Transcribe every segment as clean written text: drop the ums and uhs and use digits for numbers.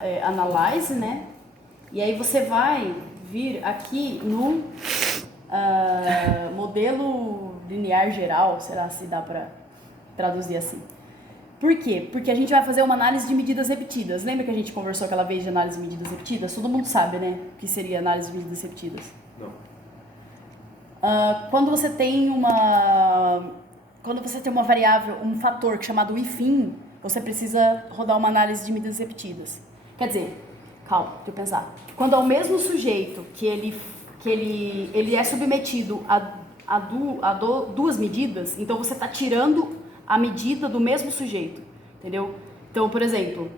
Analyze, né? E aí você vai vir aqui no modelo linear geral, será se dá para traduzir assim. Por quê? Porque a gente vai fazer uma análise de medidas repetidas. Lembra que a gente conversou aquela vez de análise de medidas repetidas? Todo mundo sabe, né? O que seria análise de medidas repetidas. Não. Quando você tem uma variável, um fator chamado ifin, você precisa rodar uma análise de medidas repetidas. Quer dizer, calma, deixa eu pensar. Quando é o mesmo sujeito que ele é submetido a duas medidas, então você está tirando a medida do mesmo sujeito, entendeu? Então, por exemplo,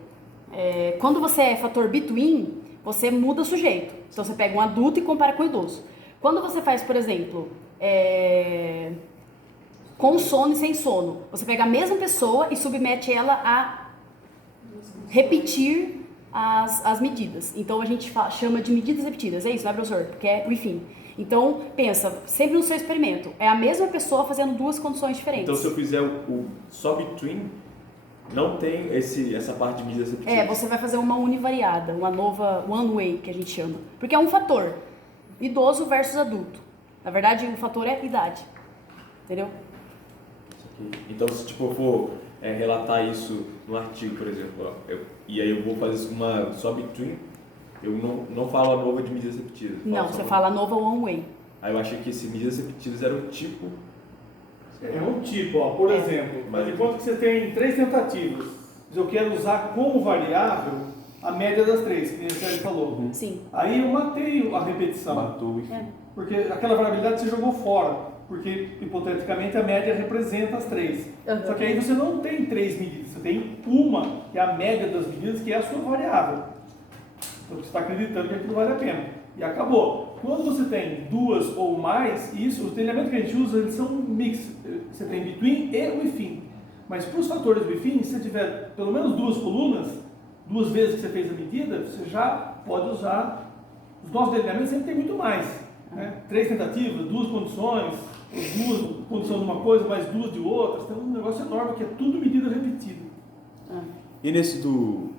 quando você é fator between, você muda o sujeito. Então você pega um adulto e compara com o idoso. Quando você faz, por exemplo, com sono e sem sono, você pega a mesma pessoa e submete ela a repetir as medidas. Então a gente chama de medidas repetidas, é isso, né, professor? Porque é o ifin. Então, pensa, sempre no seu experimento, é a mesma pessoa fazendo duas condições diferentes. Então, se eu fizer o só between, não tem essa parte de medidas repetidas? Você vai fazer uma univariada, uma nova one way, que a gente chama. Porque é um fator, idoso versus adulto. Na verdade, o fator é idade, entendeu? Então, se tipo, eu for relatar isso no artigo, por exemplo, e aí eu vou fazer uma só between, eu não falo a nova de medidas repetidas. Não, você fala a nova one way. Aí eu achei que esse medidas repetidas era o tipo. É um tipo, ó, por exemplo, mas enquanto que você tem 3 tentativas, eu quero usar como variável a média das 3, que a gente falou. Sim. Aí eu matei a repetição. Matou o ifin. Porque aquela variabilidade você jogou fora. Porque, hipoteticamente, a média representa as 3. Uhum. Só que aí você não tem 3 medidas, você tem uma, que é a média das medidas, que é a sua variável. Então você está acreditando que aquilo vale a pena. E acabou. Quando você tem 2 ou mais, isso, os treinamentos que a gente usa, eles são um mix. Você tem between e o ifin. Mas para os fatores do ifin, se você tiver pelo menos 2 colunas, 2 vezes que você fez a medida, você já pode usar. Os nossos treinamentos sempre tem muito mais. Né? 3 tentativas, 2 condições, 2 condições de uma coisa, mais 2 de outra. Tem um negócio enorme que é tudo medida repetida. E nesse do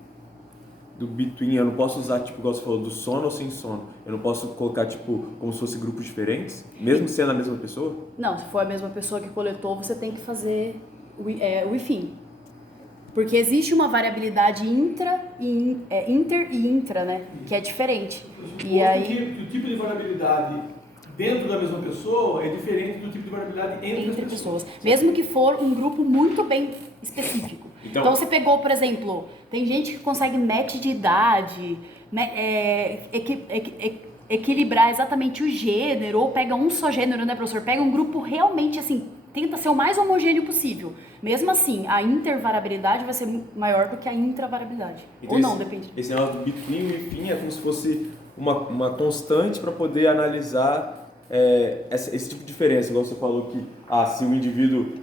between, eu não posso usar, tipo, igual você falou, do sono ou sem sono? Eu não posso colocar, tipo, como se fosse grupos diferentes, mesmo sendo a mesma pessoa? Não, se for a mesma pessoa que coletou, você tem que fazer o ifin. Porque existe uma variabilidade inter e intra, né? Que é diferente. E aí, o tipo de variabilidade dentro da mesma pessoa é diferente do tipo de variabilidade entre as pessoas. Mesmo que for um grupo muito bem específico. Então você pegou, por exemplo, tem gente que consegue match de idade, equilibrar exatamente o gênero, ou pega um só gênero, né, professor? Pega um grupo realmente assim, tenta ser o mais homogêneo possível. Mesmo assim, a intervariabilidade vai ser maior do que a intravariabilidade. Então, ou não, depende. Esse negócio do between e ifin é como se fosse uma constante para poder analisar esse tipo de diferença. Igual você falou que se o indivíduo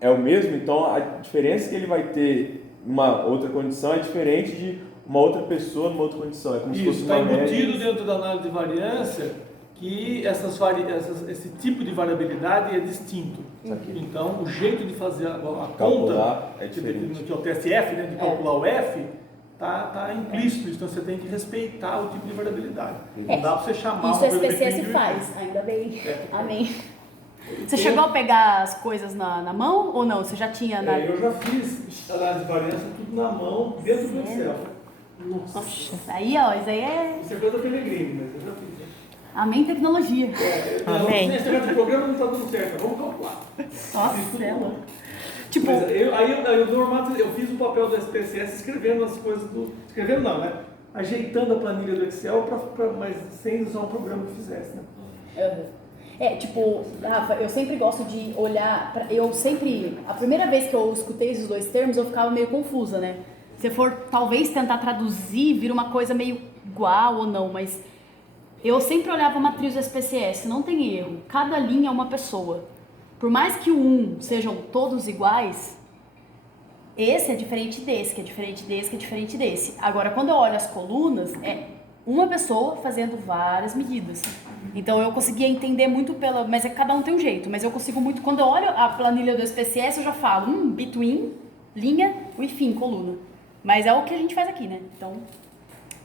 é o mesmo, então a diferença que ele vai ter em uma outra condição é diferente de uma outra pessoa numa outra condição. É como se fosse está uma embutido média. dentro da análise de variância que esse tipo de variabilidade é distinto. Então, o jeito de fazer a conta, é diferente. que é o TSF, né, de calcular o F, está implícito. Então, você tem que respeitar o tipo de variabilidade. Não dá para você chamar isso uma a coisa SPCS between faz, ainda bem. Amém. Você chegou a pegar as coisas na mão ou não? Você já tinha eu já fiz análise de variância tudo na mão, dentro do Excel. Nossa, aí ó, isso aí é... Isso é coisa da Pellegrini, mas eu já fiz. Amém tecnologia. Amém. Esse negócio de programa não está dando certo, vamos calcular. Nossa, é louco. Tipo, Mas eu fiz o papel do SPSS escrevendo as coisas escrevendo não, né? Ajeitando a planilha do Excel, mas sem usar um programa que fizesse, né? Tipo, Rafa, eu sempre gosto de olhar, a primeira vez que eu escutei esses dois termos, eu ficava meio confusa, né? Se for talvez tentar traduzir, vira uma coisa meio igual ou não, mas eu sempre olhava a matriz do SPSS, não tem erro, cada linha é uma pessoa. Por mais que sejam todos iguais, esse é diferente desse, que é diferente desse, que é diferente desse. Agora, quando eu olho as colunas, é uma pessoa fazendo várias medidas. Então eu conseguia entender muito mas cada um tem um jeito, mas eu consigo muito, quando eu olho a planilha do SPSS, eu já falo, between, linha, o ifin, coluna. Mas é o que a gente faz aqui, né? Então,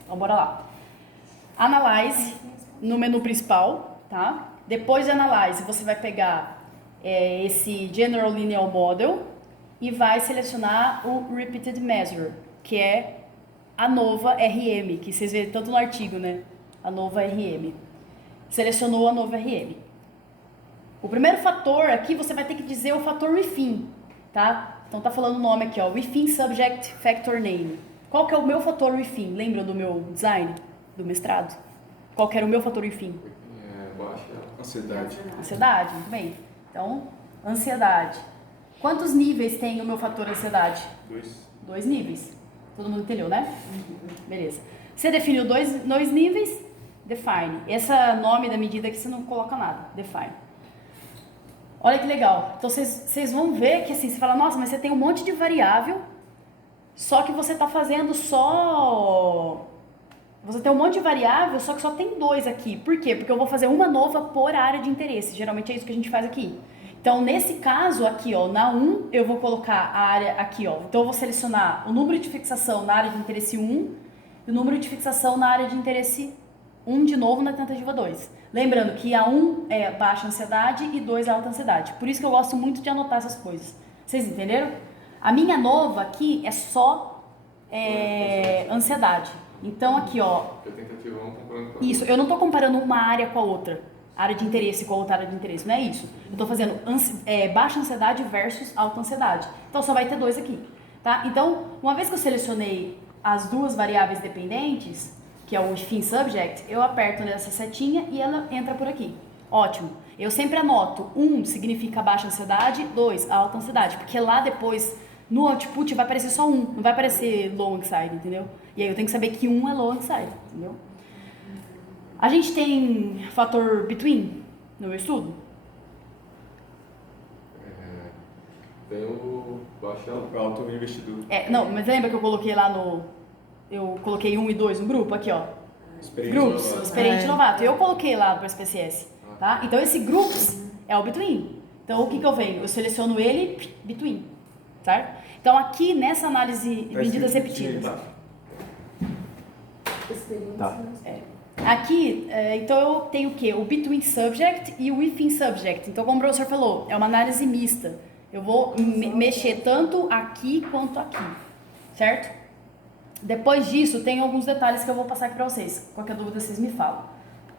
Então, bora lá. Analyze no menu principal, tá? Depois de Analyze, você vai pegar esse General Linear Model e vai selecionar o Repeated Measure, que é a nova RM, que vocês vêem tanto no artigo, né? A nova RM. Selecionou a nova RM. O primeiro fator aqui, você vai ter que dizer o fator within, tá? Então tá falando o nome aqui, ó, within subject factor name. Qual que é o meu fator within? Lembra do meu design, do mestrado? Qual que era o meu fator within? Baixa ansiedade. Ansiedade, muito bem. Então, ansiedade. Quantos níveis tem o meu fator ansiedade? 2 níveis. Todo mundo entendeu, né? Beleza. Você definiu dois níveis, define. Esse nome da medida aqui você não coloca nada, define. Olha que legal. Então, vocês vão ver que assim, você fala, nossa, mas você tem um monte de variável, só que você está fazendo só... Você tem um monte de variável, só que só tem 2 aqui. Por quê? Porque eu vou fazer uma nova por área de interesse. Geralmente é isso que a gente faz aqui. Então, nesse caso aqui, ó, na 1, eu vou colocar a área aqui, ó. Então, eu vou selecionar o número de fixação na área de interesse 1 e o número de fixação na área de interesse 1 de novo na tentativa 2. Lembrando que a 1 é baixa ansiedade e 2 é alta ansiedade. Por isso que eu gosto muito de anotar essas coisas. Vocês entenderam? A minha nova aqui é só ansiedade. Então, aqui, ó. Isso, eu não estou comparando uma área com a outra. Área de interesse com a outra área de interesse. Não é isso. Eu estou fazendo baixa ansiedade versus alta ansiedade. Então, só vai ter 2 aqui. Tá? Então, uma vez que eu selecionei as 2 variáveis dependentes, que é o within subject, eu aperto nessa setinha e ela entra por aqui. Ótimo. Eu sempre anoto 1 significa baixa ansiedade, 2 alta ansiedade. Porque lá depois, no output, vai aparecer só 1. Não vai aparecer low anxiety, entendeu? E aí eu tenho que saber que 1 é low anxiety, entendeu? A gente tem fator between no meu estudo? Tem o baixo alto investidor. Não, mas lembra que eu coloquei lá no... Eu coloquei 1 e 2 no grupo? Aqui, ó. Groups, experiente novato. Eu coloquei lá para o SPSS, tá? Então esse groups é o between. Então o que eu venho? Eu seleciono ele, between, certo? Então aqui nessa análise medidas repetidas. Tá. Aqui, então eu tenho o quê? O between subject e o within subject. Então, como o professor falou, é uma análise mista. Eu vou mexer tanto aqui quanto aqui, certo? Depois disso, tem alguns detalhes que eu vou passar aqui para vocês. Qualquer dúvida, vocês me falam.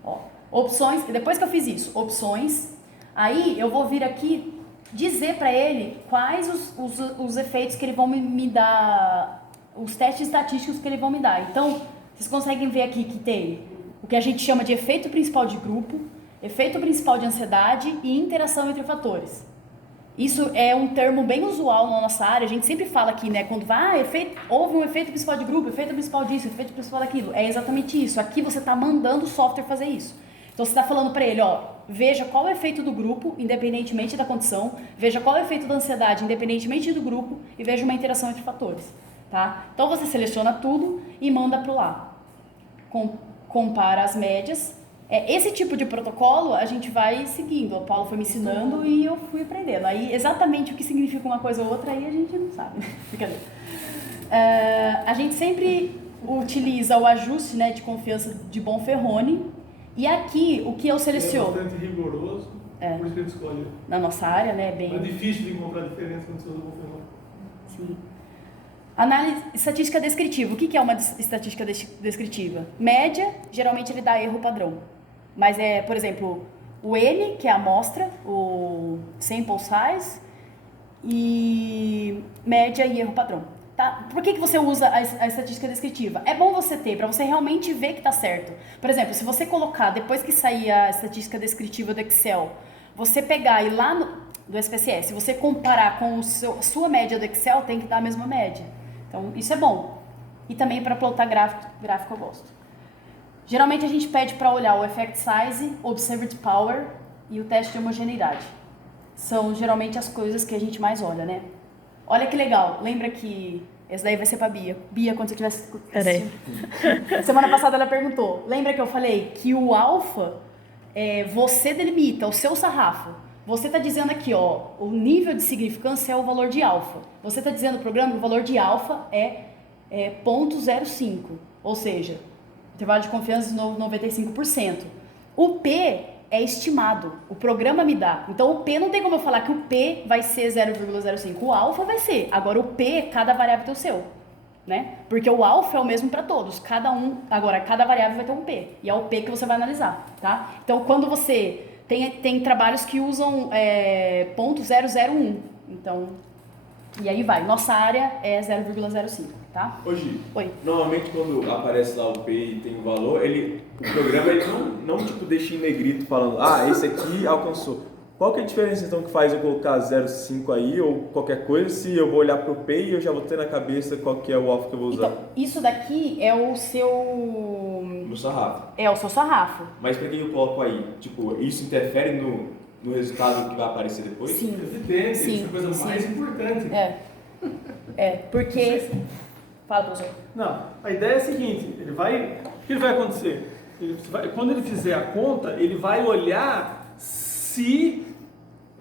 Ó, opções, depois que eu fiz isso, opções. Aí, eu vou vir aqui dizer para ele quais os efeitos que ele vão me dar, os testes estatísticos que ele vão me dar. Então, vocês conseguem ver aqui que tem o que a gente chama de efeito principal de grupo, efeito principal de ansiedade e interação entre fatores. Isso é um termo bem usual na nossa área, a gente sempre fala aqui, né, quando vai, houve um efeito principal de grupo, efeito principal disso, efeito principal daquilo. É exatamente isso, aqui você está mandando o software fazer isso. Então você está falando para ele, ó, veja qual é o efeito do grupo, independentemente da condição, veja qual é o efeito da ansiedade, independentemente do grupo, e veja uma interação entre fatores. Tá? Então você seleciona tudo e manda para lá. Compara as médias. Esse tipo de protocolo a gente vai seguindo. O Paulo foi me ensinando e eu fui aprendendo. Aí exatamente o que significa uma coisa ou outra aí a gente não sabe. Brincadeira. A gente sempre utiliza o ajuste, né, de confiança de Bonferroni. E aqui o que eu seleciono. É bastante rigoroso, por isso que ele escolhe. Na nossa área, né? É difícil de encontrar diferença quando você usa o Bonferroni. Sim. Análise estatística descritiva. O que é uma estatística descritiva? Média, geralmente ele dá erro padrão. Mas por exemplo, o N, que é a amostra, o sample size, e média e erro padrão. Tá? Por que você usa a estatística descritiva? É bom você ter, para você realmente ver que está certo. Por exemplo, se você colocar, depois que sair a estatística descritiva do Excel, você pegar e lá do SPSS, se você comparar com sua média do Excel, tem que dar a mesma média. Então, isso é bom. E também para plotar gráfico eu gosto. Geralmente a gente pede para olhar o effect size, observed power e o teste de homogeneidade. São geralmente as coisas que a gente mais olha, né? Olha que legal. Lembra que... Esse daí vai ser pra Bia. Bia, quando você tivesse... Peraí. Semana passada ela perguntou. Lembra que eu falei que o alfa, você delimita o seu sarrafo. Você está dizendo aqui, ó, o nível de significância é o valor de alfa. Você está dizendo no programa que o valor de alfa é 0,05. Ou seja, Intervalo de confiança de 95%. O P é estimado, o programa me dá. Então o P não tem como eu falar que o P vai ser 0,05, o alfa vai ser. Agora o P, cada variável tem o seu, né? Porque o alfa é o mesmo para todos, cada variável vai ter um P, e é o P que você vai analisar, tá? Então quando você tem trabalhos que usam ponto 001, então, e aí vai, nossa área é 0,05, tá? Hoje, Oi. normalmente quando aparece lá o P e tem o valor, o programa ele não tipo deixa em negrito falando, esse aqui alcançou. Qual que é a diferença então que faz eu colocar 0,5 aí ou qualquer coisa se eu vou olhar pro P e eu já vou ter na cabeça qual que é o alfa que eu vou usar? Então, isso daqui é o seu... No sarrafo. É o seu sarrafo. Mas para que eu coloco aí? Tipo, isso interfere no resultado que vai aparecer depois? Sim. Evidente, isso é a coisa mais importante. Porque... Fala, professor. Não, a ideia é a seguinte, o que ele vai acontecer? Quando ele fizer a conta, ele vai olhar se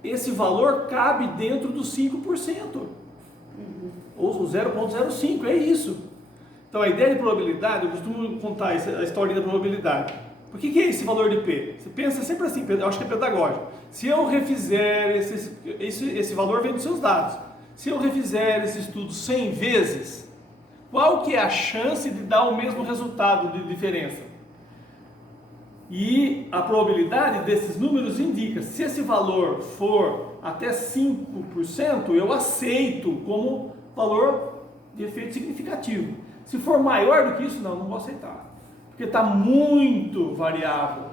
esse valor cabe dentro dos 5%. Ou 0,05, é isso. Então a ideia de probabilidade, eu costumo contar a história da probabilidade. O que é esse valor de P? Você pensa sempre assim, eu acho que é pedagógico. Se eu refizer, esse valor vem dos seus dados. Se eu refizer esse estudo 100 vezes, qual que é a chance de dar o mesmo resultado de diferença? E a probabilidade desses números indica, se esse valor for até 5%, eu aceito como valor de efeito significativo. Se for maior do que isso, não vou aceitar. Porque está muito variável.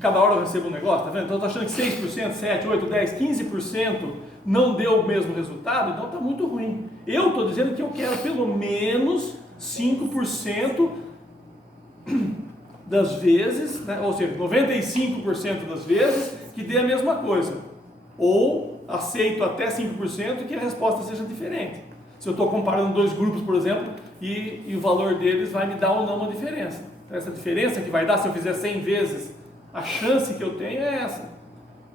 Cada hora eu recebo um negócio, tá vendo? Então eu estou achando que 6%, 7%, 8%, 10%, 15% não deu o mesmo resultado, então está muito ruim. Eu estou dizendo que eu quero pelo menos 5% das vezes, né? Ou seja, 95% das vezes que dê a mesma coisa. Ou aceito até 5% e que a resposta seja diferente. Se eu estou comparando dois grupos, por exemplo, e o valor deles vai me dar ou não uma diferença. Então, essa diferença que vai dar, se eu fizer 100 vezes, a chance que eu tenho é essa.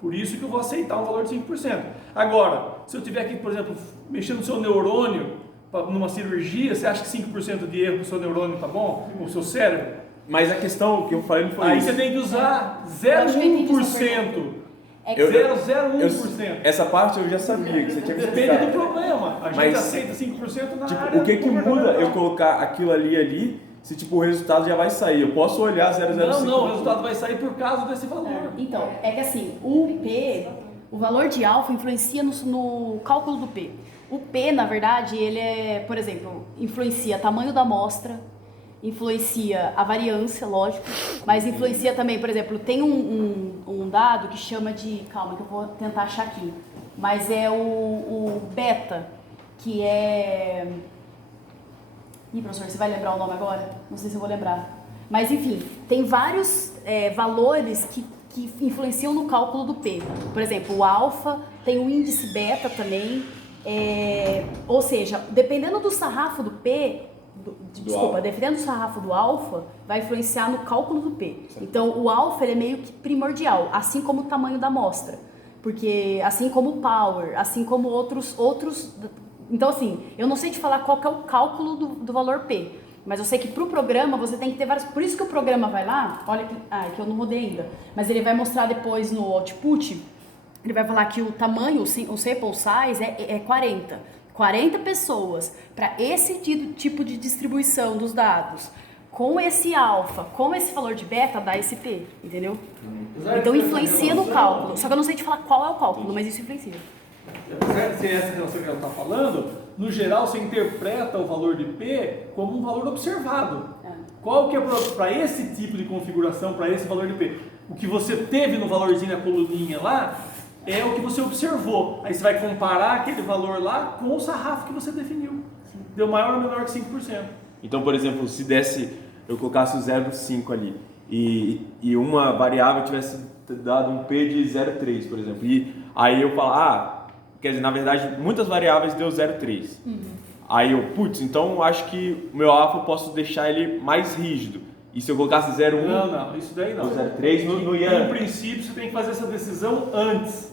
Por isso que eu vou aceitar um valor de 5%. Agora, se eu tiver aqui, por exemplo, mexendo no seu neurônio, numa cirurgia, você acha que 5% de erro no seu neurônio está bom? No seu cérebro? Mas a questão que eu falei não foi aí isso. Você tem que usar 0,1%. 0,01%. Essa parte eu já sabia que você tinha que explicar. Depende do problema. A gente aceita 5% na tipo, área. o que muda eu colocar aquilo ali, se tipo o resultado já vai sair? Eu posso olhar 0,05? Não, o resultado vai sair por causa desse valor. Então, é que assim, o P, o valor de alfa influencia no cálculo do P. O P, na verdade, ele é, por exemplo, influencia tamanho da amostra, influencia a variância, lógico, mas influencia também, por exemplo, tem um dado que chama de, calma que eu vou tentar achar aqui, mas é o beta, que é... Ih, professor, você vai lembrar o nome agora? Não sei se eu vou lembrar. Mas, enfim, tem vários valores que influenciam no cálculo do P. Por exemplo, o alfa, tem o índice beta também, ou seja, dependendo do sarrafo do P, dependendo do sarrafo do alfa, vai influenciar no cálculo do P. Então, o alfa ele é meio que primordial, assim como o tamanho da amostra. Porque, assim como o power, assim como outros... Então, assim, eu não sei te falar qual que é o cálculo do valor P, mas eu sei que para o programa você tem que ter vários... Por isso que o programa vai lá, olha que... que eu não rodei ainda, mas ele vai mostrar depois no output, ele vai falar que o tamanho, o sample size é 40. 40 pessoas para esse tipo de distribuição dos dados, com esse alfa, com esse valor de beta, dá esse P, entendeu? Então influencia no cálculo, só que eu não sei te falar qual é o cálculo, mas isso influencia. Apesar de ser essa relação que ela está falando, no geral você interpreta o valor de P como um valor observado. Qual que é para esse tipo de configuração, para esse valor de P? O que você teve no valorzinho na coluninha lá é o que você observou. Aí você vai comparar aquele valor lá com o sarrafo que você definiu. Deu maior ou menor que 5%. Então, por exemplo, se eu colocasse o 0,5 ali e uma variável tivesse dado um P de 0,3, por exemplo, e aí eu falar, quer dizer, na verdade, muitas variáveis deu 0,3. Aí eu, então eu acho que o meu alfa eu posso deixar ele mais rígido. E se eu colocasse 0,1? Não, isso daí não. 0,3 não ia... Em princípio, você tem que fazer essa decisão antes.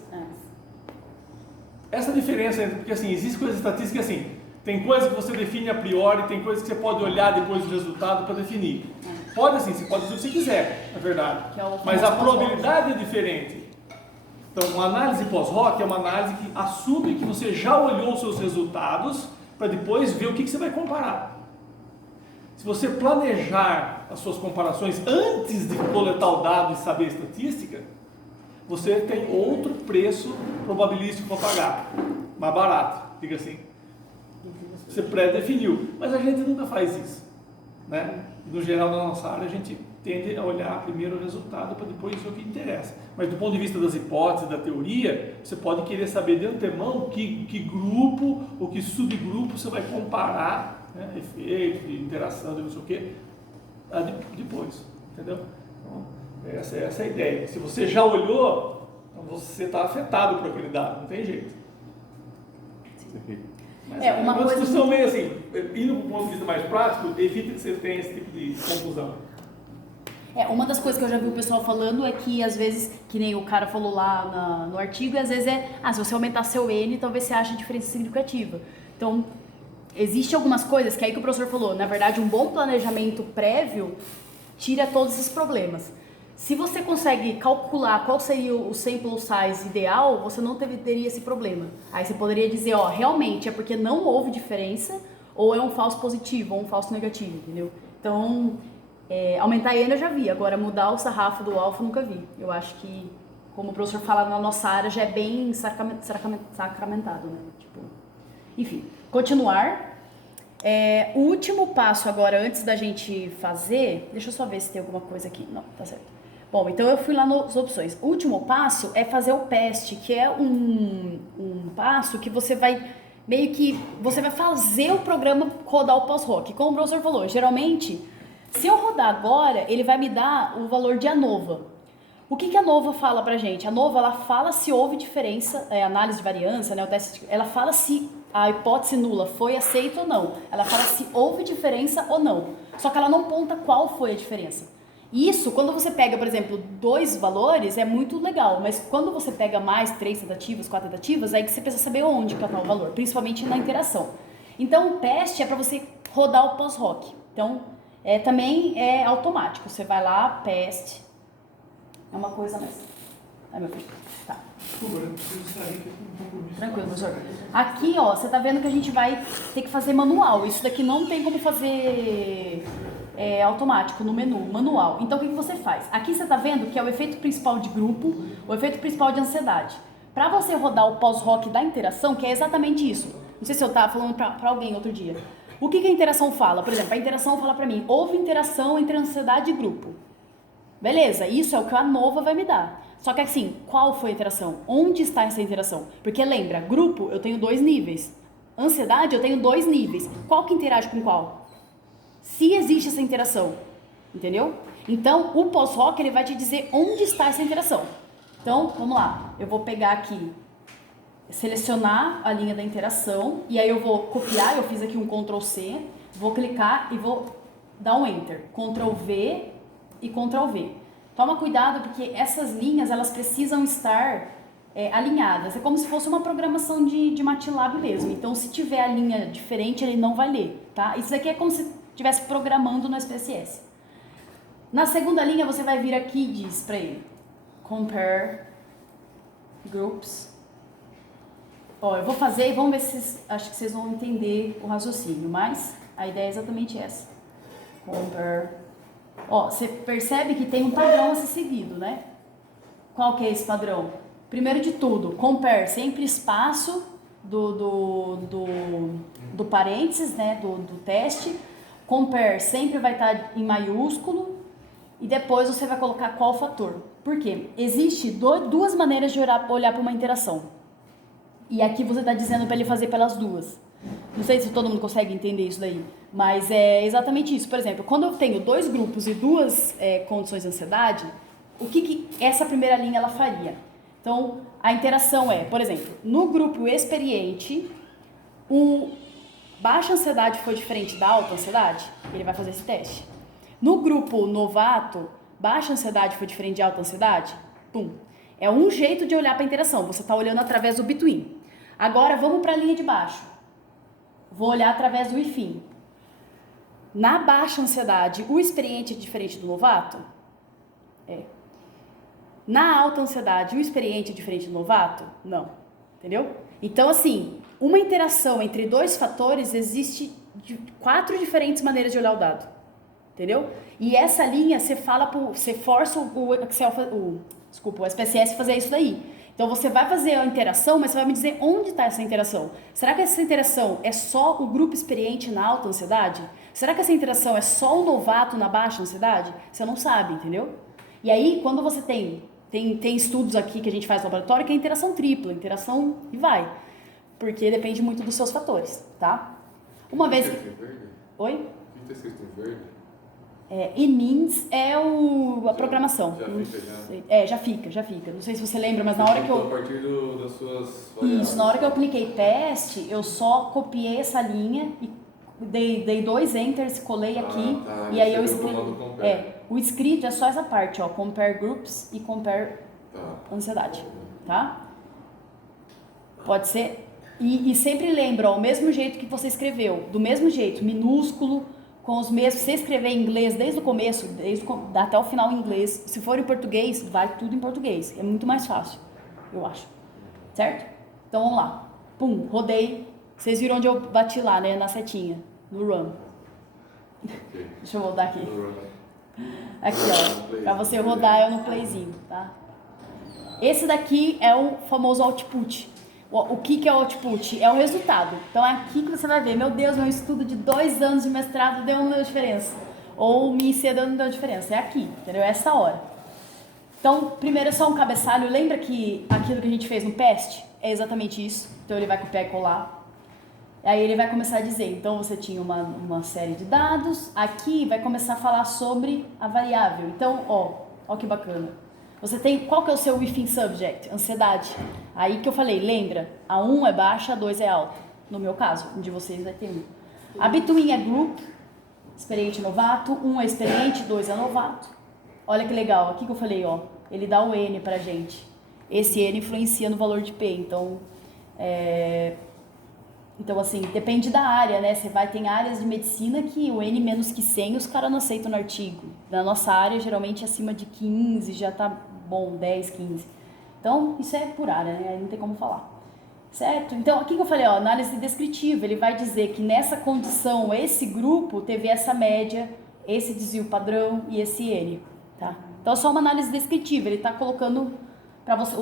Essa diferença, porque assim, existe coisa estatística assim, tem coisa que você define a priori, tem coisa que você pode olhar depois do resultado para definir. Pode assim, você pode dizer o que você quiser, na verdade. Que é o Mas a famoso probabilidade é diferente. Então, uma análise pós-hoc é uma análise que assume que você já olhou os seus resultados para depois ver o que você vai comparar. Se você planejar as suas comparações antes de coletar o dado e saber a estatística, você tem outro preço probabilístico para pagar, mais barato, diga assim. Você pré-definiu, mas a gente nunca faz isso, né? No geral, na nossa área, a gente tende a olhar primeiro o resultado para depois ver o que interessa. Mas do ponto de vista das hipóteses, da teoria, você pode querer saber de antemão que grupo ou que subgrupo você vai comparar, né? Efeito, interação, não sei o quê, depois, entendeu? Então, essa é a ideia. Se você já olhou, então você está afetado por aquele dado, não tem jeito. Mas uma uma coisa discussão meio assim, indo para um ponto de vista mais prático, evita que vocês tenham esse tipo de confusão. Uma das coisas que eu já vi o pessoal falando é que às vezes, que nem o cara falou lá no artigo, e às vezes se você aumentar seu N, talvez você ache diferença significativa. Então, existem algumas coisas que aí que o professor falou, na verdade um bom planejamento prévio tira todos esses problemas. Se você consegue calcular qual seria o sample size ideal, você não teria esse problema. Aí você poderia dizer, realmente é porque não houve diferença, ou é um falso positivo, ou um falso negativo, entendeu? Então, aumentar N eu já vi, agora mudar o sarrafo do alfa eu nunca vi. Eu acho que, como o professor fala na nossa área, já é bem sacramentado, né? Tipo, enfim, continuar. O último passo agora, antes da gente fazer, deixa eu só ver se tem alguma coisa aqui. Não, tá certo. Bom, então eu fui lá nas opções. O último passo é fazer o PEST, que é um passo que você vai você vai fazer o programa rodar o pós-hoc. Como o professor falou, geralmente, se eu rodar agora, ele vai me dar o valor de ANOVA. O que a ANOVA fala pra gente? A ANOVA, ela fala se houve diferença, análise de variância, né, o teste, ela fala se a hipótese nula foi aceita ou não. Ela fala se houve diferença ou não. Só que ela não conta qual foi a diferença. Isso, quando você pega, por exemplo, 2 valores, é muito legal, mas quando você pega mais 3 tentativas, 4 tentativas, é que você precisa saber onde que está o valor, principalmente na interação. Então, o PEST é para você rodar o pós-hoc. Então, também é automático. Você vai lá, PEST, é uma coisa mais... Ai, meu filho, tá. Desculpa, eu preciso sair que eu tenho um compromisso. Tranquilo, professor. Aqui, você tá vendo que a gente vai ter que fazer manual. Isso daqui não tem como fazer automático no menu, manual. Então, o que você faz? Aqui você tá vendo que é o efeito principal de grupo, o efeito principal de ansiedade. Para você rodar o pós-hoc da interação, que é exatamente isso. Não sei se eu tava falando para alguém outro dia. O que a interação fala? Por exemplo, a interação fala para mim, houve interação entre ansiedade e grupo. Beleza, isso é o que a ANOVA vai me dar. Só que assim, qual foi a interação? Onde está essa interação? Porque lembra, grupo eu tenho 2 níveis. Ansiedade eu tenho 2 níveis. Qual que interage com qual? Se existe essa interação, entendeu? Então, o pós-hoc ele vai te dizer onde está essa interação. Então, vamos lá. Eu vou pegar aqui, selecionar a linha da interação, e aí eu vou copiar, eu fiz aqui um Ctrl C, vou clicar e vou dar um Enter. Ctrl V e Ctrl V. Toma cuidado porque essas linhas elas precisam estar alinhadas. É como se fosse uma programação de MATLAB mesmo. Então, se tiver a linha diferente, ele não vai ler, tá? Isso aqui é como se estivesse programando no SPSS. Na segunda linha, você vai vir aqui e diz para ele, compare groups. Eu vou fazer e vamos ver se acho que vocês vão entender o raciocínio, mas a ideia é exatamente essa. Compare. Você percebe que tem um padrão a ser seguido, né? Qual que é esse padrão? Primeiro de tudo, compare sempre espaço do parênteses, né? Do teste. Compare sempre vai estar em maiúsculo e depois você vai colocar qual fator. Por quê? Existe 2 maneiras de olhar para uma interação. E aqui você está dizendo para ele fazer pelas 2. Não sei se todo mundo consegue entender isso daí, mas é exatamente isso. Por exemplo, quando eu tenho 2 grupos e 2 condições de ansiedade, o que essa primeira linha ela faria? Então, a interação por exemplo, no grupo experiente, baixa ansiedade foi diferente da alta ansiedade, ele vai fazer esse teste. No grupo novato, baixa ansiedade foi diferente de alta ansiedade, pum. É um jeito de olhar para a interação, você está olhando através do between. Agora, vamos para a linha de baixo. Vou olhar através do IFIN. Na baixa ansiedade, o experiente é diferente do novato? É. Na alta ansiedade, o experiente é diferente do novato? Não. Entendeu? Então, assim, uma interação entre dois fatores existe de 4 diferentes maneiras de olhar o dado. Entendeu? E essa linha, você força o SPSS a fazer isso daí. Então, você vai fazer a interação, mas você vai me dizer onde está essa interação. Será que essa interação é só o grupo experiente na alta ansiedade? Será que essa interação é só o novato na baixa ansiedade? Você não sabe, entendeu? E aí, quando você tem estudos aqui que a gente faz no laboratório que é interação tripla, interação e vai. Porque depende muito dos seus fatores, tá? Uma vez... Oi? O que está escrito em verde? It means é a programação. Já fica, já fica. Não sei se você lembra, mas na hora que eu... A partir das suas variáveis. Isso, na hora que eu cliquei PEST, eu só copiei essa linha e dei 2 enters, colei aqui, tá. E aí eu escrevi... o escrito é só essa parte, ó, compare groups e compare ansiedade, tá? Pode ser... E sempre lembra, ó, o mesmo jeito que você escreveu, do mesmo jeito, minúsculo, com os mesmos, se você escrever em inglês desde o começo, até o final em inglês, se for em português, vai tudo em português. É muito mais fácil, eu acho. Certo? Então vamos lá. Pum, rodei. Vocês viram onde eu bati lá, né? Na setinha, no run. Okay. Deixa eu voltar aqui. Aqui, ó. Pra você rodar eu no playzinho, tá? Esse daqui é o famoso output. O que é o output? É o resultado. Então é aqui que você vai ver, meu Deus, meu estudo de 2 anos de mestrado não deu diferença. Ou minha IC não deu diferença. É aqui, entendeu? É essa hora. Então, primeiro é só um cabeçalho. Lembra que aquilo que a gente fez no PEST é exatamente isso. Então ele vai copiar e colar. Aí ele vai começar a dizer, então você tinha uma série de dados. Aqui vai começar a falar sobre a variável. Então, ó que bacana. Você tem, qual que é o seu within subject? Ansiedade. Aí que eu falei, lembra, a 1 é baixa, a 2 é alta. No meu caso, um de vocês vai ter 1. A between é group, experiente novato, 1 é experiente, 2 é novato. Olha que legal, aqui que eu falei, ó, ele dá o N pra gente. Esse N influencia no valor de P, então assim, depende da área, né? Tem áreas de medicina que o N menos que 100 os caras não aceitam no artigo. Na nossa área, geralmente acima de 15 já tá bom, 10, 15. Então, isso é por área, né? Aí não tem como falar. Certo? Então, aqui que eu falei, ó, análise descritiva, ele vai dizer que nessa condição, esse grupo teve essa média, esse desvio padrão e esse N, tá? Então, é só uma análise descritiva, ele tá colocando para você,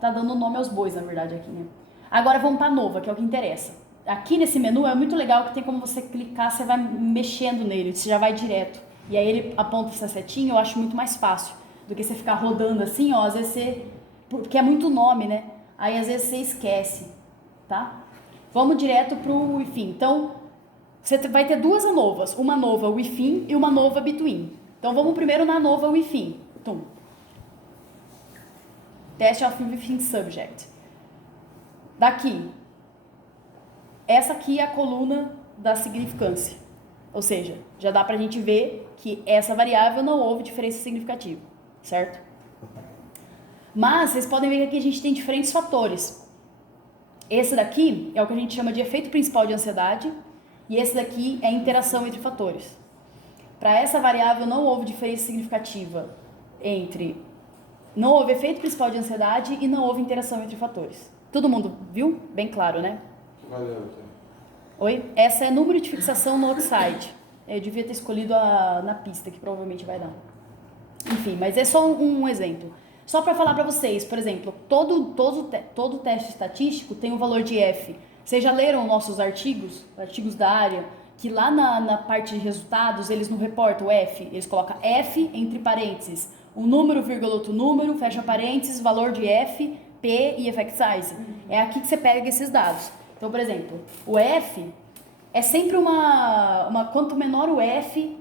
tá dando nome aos bois, na verdade, aqui, né? Agora, vamos para a nova, que é o que interessa. Aqui nesse menu é muito legal que tem como você clicar, você vai mexendo nele, você já vai direto. E aí ele aponta essa setinha, eu acho muito mais fácil do que você ficar rodando assim, ó, às vezes você... Porque é muito nome, né? Aí às vezes você esquece, tá? Vamos direto pro within. Então, você vai ter 2 ANOVAs, uma nova within e uma nova between. Então vamos primeiro na nova within. Tum. Test of within subject. Daqui. Essa aqui é a coluna da significância. Ou seja, já dá pra gente ver que essa variável não houve diferença significativa, certo? Mas vocês podem ver que aqui a gente tem diferentes fatores. Esse daqui é o que a gente chama de efeito principal de ansiedade e esse daqui é a interação entre fatores. Para essa variável não houve diferença significativa entre... Não houve efeito principal de ansiedade e não houve interação entre fatores. Todo mundo viu? Bem claro, né? Oi? Essa é número de fixação no outside. Eu devia ter escolhido na pista, que provavelmente vai dar. Enfim, mas é só um exemplo. Só para falar para vocês, por exemplo, todo teste estatístico tem um valor de F. Vocês já leram nossos artigos da área, que lá na parte de resultados eles não reportam o F, eles colocam F entre parênteses, um número, vírgula, outro número, fecha parênteses, valor de F, P e effect size. É aqui que você pega esses dados. Então, por exemplo, o F é sempre quanto menor o F,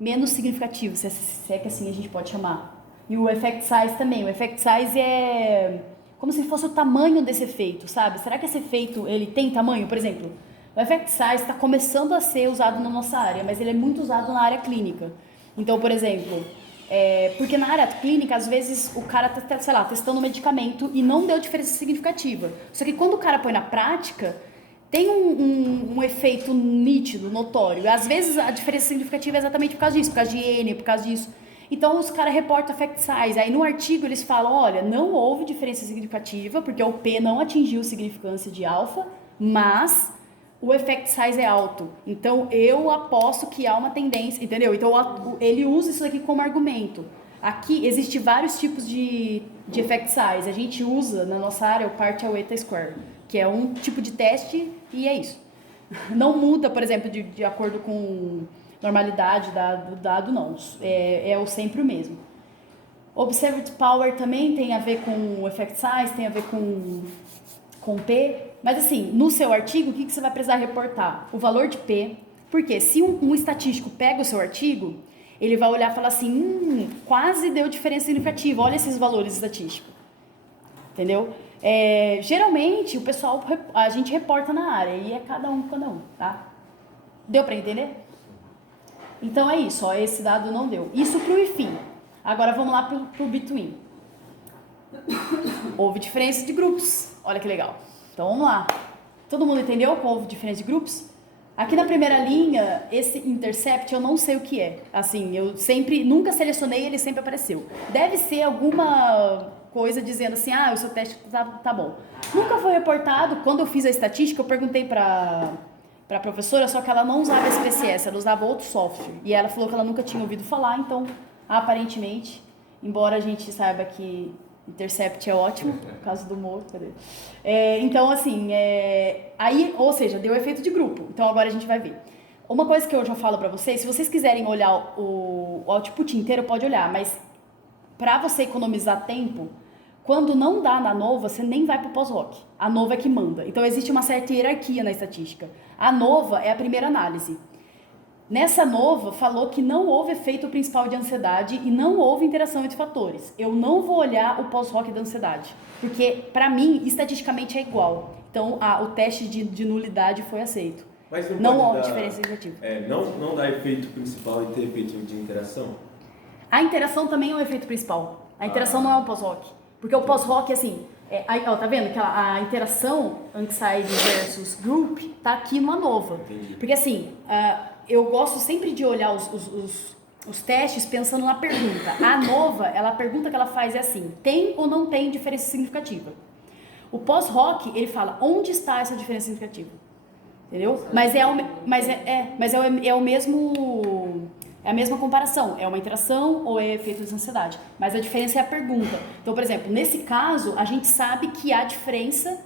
menos significativo, se é que assim a gente pode chamar. E o effect size também. O effect size é como se fosse o tamanho desse efeito, sabe? Será que esse efeito, ele tem tamanho? Por exemplo, o effect size está começando a ser usado na nossa área, mas ele é muito usado na área clínica. Então, por exemplo, porque na área clínica, às vezes, o cara está, sei lá, testando um medicamento e não deu diferença significativa. Só que quando o cara põe na prática, tem um efeito nítido, notório. Às vezes a diferença significativa é exatamente por causa disso, por causa de N, por causa disso. Então os caras reportam effect size. Aí no artigo eles falam, olha, não houve diferença significativa, porque o P não atingiu significância de alfa, mas o effect size é alto. Então eu aposto que há uma tendência, entendeu? Então ele usa isso aqui como argumento. Aqui existem vários tipos de effect size. A gente usa na nossa área o partial eta square, que é um tipo de teste e é isso. Não muda, por exemplo, de acordo com normalidade do dado, não. É sempre o mesmo. Observed power também tem a ver com effect size, tem a ver com P. Mas assim, no seu artigo, o que você vai precisar reportar? O valor de P. Porque se um estatístico pega o seu artigo, ele vai olhar e falar assim, quase deu diferença significativa, olha esses valores estatísticos. Entendeu? Geralmente, a gente reporta na área, e é cada um, tá? Deu para entender? Então é isso, ó, esse dado não deu. Isso pro IFIM. Agora vamos lá pro Between. Houve diferença de grupos. Olha que legal. Então vamos lá. Todo mundo entendeu qual houve diferença de grupos? Aqui na primeira linha, esse intercept eu não sei o que é. Assim, eu nunca selecionei, ele sempre apareceu. Deve ser alguma coisa dizendo assim, o seu teste tá bom. Nunca foi reportado. Quando eu fiz a estatística, eu perguntei para a professora, só que ela não usava SPSS, ela usava outro software. E ela falou que ela nunca tinha ouvido falar, então, aparentemente, embora a gente saiba que intercept é ótimo, por causa do humor, cadê? Então, assim, aí, ou seja, deu efeito de grupo. Então, agora a gente vai ver. Uma coisa que eu já falo pra vocês, se vocês quiserem olhar o output inteiro, pode olhar, mas pra você economizar tempo, quando não dá na ANOVA, você nem vai pro pós-hoc. A ANOVA é que manda. Então, existe uma certa hierarquia na estatística. A ANOVA é a primeira análise. Nessa ANOVA, falou que não houve efeito principal de ansiedade e não houve interação entre fatores. Eu não vou olhar o pós-hoc da ansiedade, porque, para mim, estatisticamente é igual. Então, o teste de nulidade foi aceito. Mas não houve diferença significativa. Não dá efeito principal e ter efeito de interação? A interação também é um efeito principal. A interação não é um pós-hoc. Porque o pós-hoc, assim, tá vendo que a interação anxiety versus group tá aqui no ANOVA. Entendi. Porque assim, eu gosto sempre de olhar os testes pensando na pergunta. A ANOVA, a pergunta que ela faz é assim, tem ou não tem diferença significativa? O pós-hoc, ele fala, onde está essa diferença significativa? Entendeu? Mas é o mesmo... É a mesma comparação, é uma interação ou é efeito de ansiedade, mas a diferença é a pergunta. Então, por exemplo, nesse caso, a gente sabe que há diferença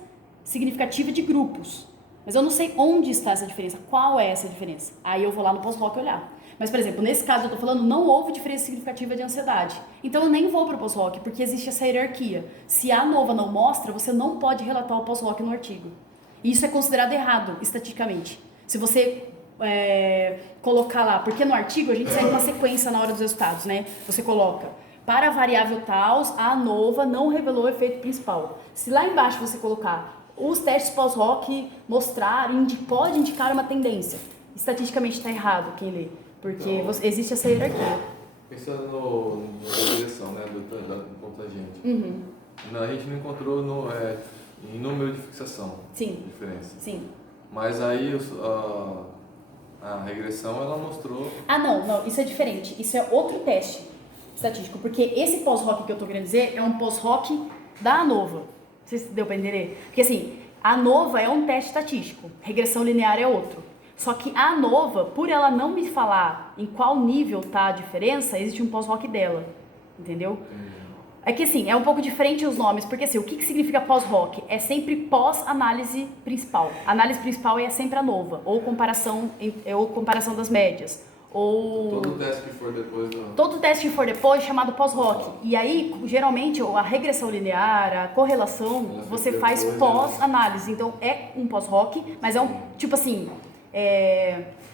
significativa de grupos, mas eu não sei onde está essa diferença, qual é essa diferença. Aí eu vou lá no pós-hoc olhar. Mas, por exemplo, nesse caso eu estou falando, não houve diferença significativa de ansiedade. Então eu nem vou para o pós-hoc, porque existe essa hierarquia. Se a ANOVA não mostra, você não pode relatar o pós-hoc no artigo. E isso é considerado errado, estatisticamente. Se você colocar lá, porque no artigo a gente segue uma sequência na hora dos resultados, né? Você coloca, para a variável tal, a ANOVA não revelou o efeito principal. Se lá embaixo você colocar, os testes pós-hoc mostrarem, pode indicar uma tendência. Estatisticamente está errado quem lê, porque existe essa hierarquia. Pensando na direção, né, do contagiante. A gente não encontrou em número de fixação. Sim. Diferença. Sim. Mas aí a regressão ela mostrou... Não, isso é diferente. Isso é outro teste estatístico, porque esse pós-hoc que eu tô querendo dizer é um pós-hoc da ANOVA. Não sei se deu para entender. Porque assim, a ANOVA é um teste estatístico, regressão linear é outro. Só que a ANOVA, por ela não me falar em qual nível tá a diferença, existe um pós-hoc dela, entendeu? É que assim, é um pouco diferente os nomes, porque assim, o que significa pós-hoc? É sempre pós-análise principal. A análise principal é sempre a ANOVA, ou comparação das médias, ou... Todo teste que for depois Todo teste que for depois é chamado pós-hoc. E aí, geralmente, a regressão linear, a correlação, você faz pós-análise. Então, é um pós-hoc, mas é um, tipo assim,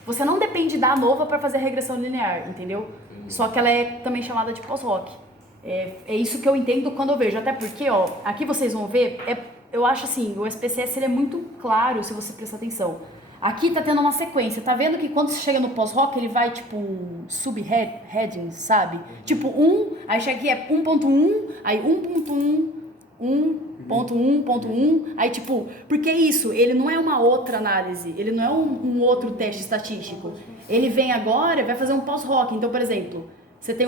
você não depende da ANOVA para fazer a regressão linear, entendeu? Só que ela é também chamada de pós-hoc. É isso que eu entendo quando eu vejo, até porque, aqui vocês vão ver, eu acho assim, o SPSS ele é muito claro se você prestar atenção. Aqui tá tendo uma sequência, tá vendo que quando você chega no pós-hoc, ele vai tipo um sub-heading, sabe? Tipo 1, aí chega aqui é 1.1, aí 1.1, 1.1.1, aí tipo, porque isso, ele não é uma outra análise, ele não é um outro teste estatístico. Ele vem agora, vai fazer um pós-hoc. Então, por exemplo, você tem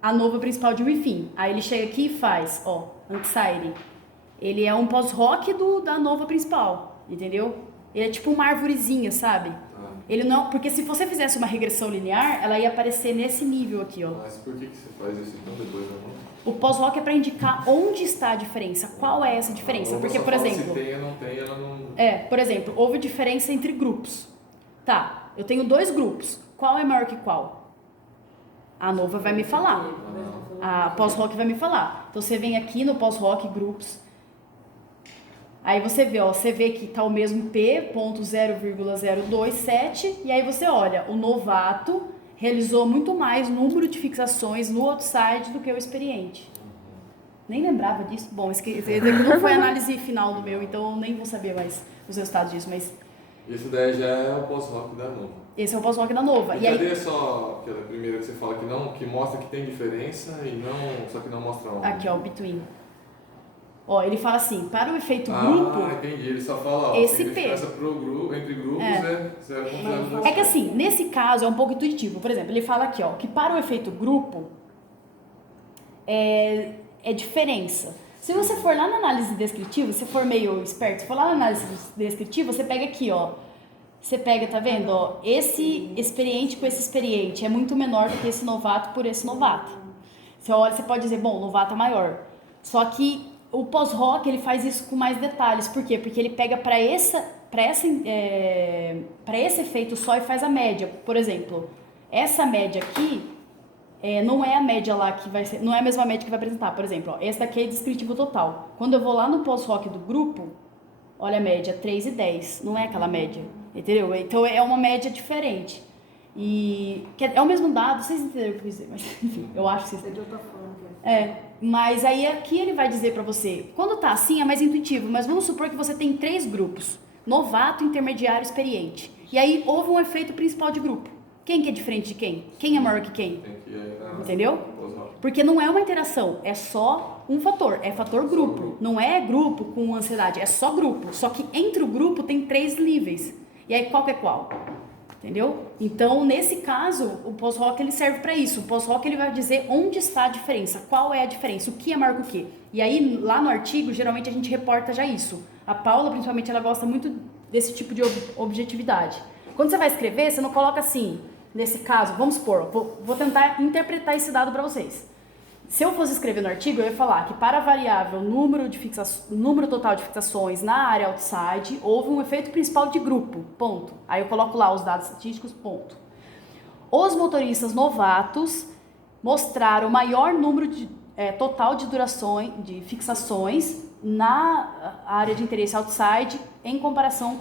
a nova principal de Within. Aí ele chega aqui e faz, ó, Anxiety. Ele é um pós-hoc da nova principal, entendeu? Ele é tipo uma arvorezinha, sabe? Ele não, porque se você fizesse uma regressão linear, ela ia aparecer nesse nível aqui, ó. Mas por que você faz isso então depois, não? O pós-hoc é para indicar onde está a diferença, qual é essa diferença. Ou Porque, só por fala exemplo... se tem ou não tem, ela não... por exemplo, houve diferença entre grupos. Tá, eu tenho 2 grupos. Qual é maior que qual? A nova vai me falar. A pós-hoc vai me falar. Então, você vem aqui no pós-hoc groups. Aí você vê, ó, você vê que tá o mesmo P, ponto 0,027. E aí você olha, o novato realizou muito mais número de fixações no outside do que o experiente. Nem lembrava disso. Bom, não foi a análise final do meu, então eu nem vou saber mais os resultados disso, mas... Isso daí já é o pós-hoc da nova. Esse é o pós-hoc da nova. E cadê só aquela primeira que você fala que não, que mostra que tem diferença e não, só que não mostra onde? Aqui, ó, o between. Ó, ele fala assim, para o efeito grupo... Ah, entendi. Ele só fala, ó, esse a diferença entre grupos é 0,0. É que assim, nesse caso é um pouco intuitivo. Por exemplo, ele fala aqui, ó, que para o efeito grupo é diferença. Se você for lá na análise descritiva, se for meio esperto, se for lá na análise descritiva, você pega aqui, ó. Você pega, tá vendo, ó, esse experiente com esse experiente é muito menor do que esse novato por esse novato. Você olha, você pode dizer, bom, o novato é maior. Só que o pós-hoc, ele faz isso com mais detalhes. Por quê? Porque ele pega para esse efeito só e faz a média. Por exemplo, essa média aqui não é a média lá que vai ser, não é a mesma média que vai apresentar. Por exemplo, ó, essa daqui é descritivo total. Quando eu vou lá no pós-hoc do grupo, olha a média, 3,10. Não é aquela média, entendeu? Então é uma média diferente. E é o mesmo dado, vocês entenderam o que eu quis dizer, mas enfim, eu acho que vocês entenderam. Mas aí aqui ele vai dizer pra você, quando tá assim é mais intuitivo, mas vamos supor que você tem 3 grupos, novato, intermediário, experiente. E aí houve um efeito principal de grupo. Quem que é diferente de quem? Quem é maior que quem? Entendeu? Porque não é uma interação, é só um fator, é fator grupo. Não é grupo com ansiedade, é só grupo. Só que entre o grupo tem 3 níveis. E aí qual que é qual? Entendeu? Então, nesse caso, o pós-hoc ele serve para isso. O pós-hoc ele vai dizer onde está a diferença, qual é a diferença, o que é maior que o que. E aí, lá no artigo, geralmente a gente reporta já isso. A Paula, principalmente, ela gosta muito desse tipo de objetividade. Quando você vai escrever, você não coloca assim, nesse caso, vamos supor, vou tentar interpretar esse dado para vocês. Se eu fosse escrever no artigo, eu ia falar que para a variável número total de fixações na área outside, houve um efeito principal de grupo, ponto. Aí eu coloco lá os dados estatísticos, ponto. Os motoristas novatos mostraram maior número total de durações, de fixações na área de interesse outside em comparação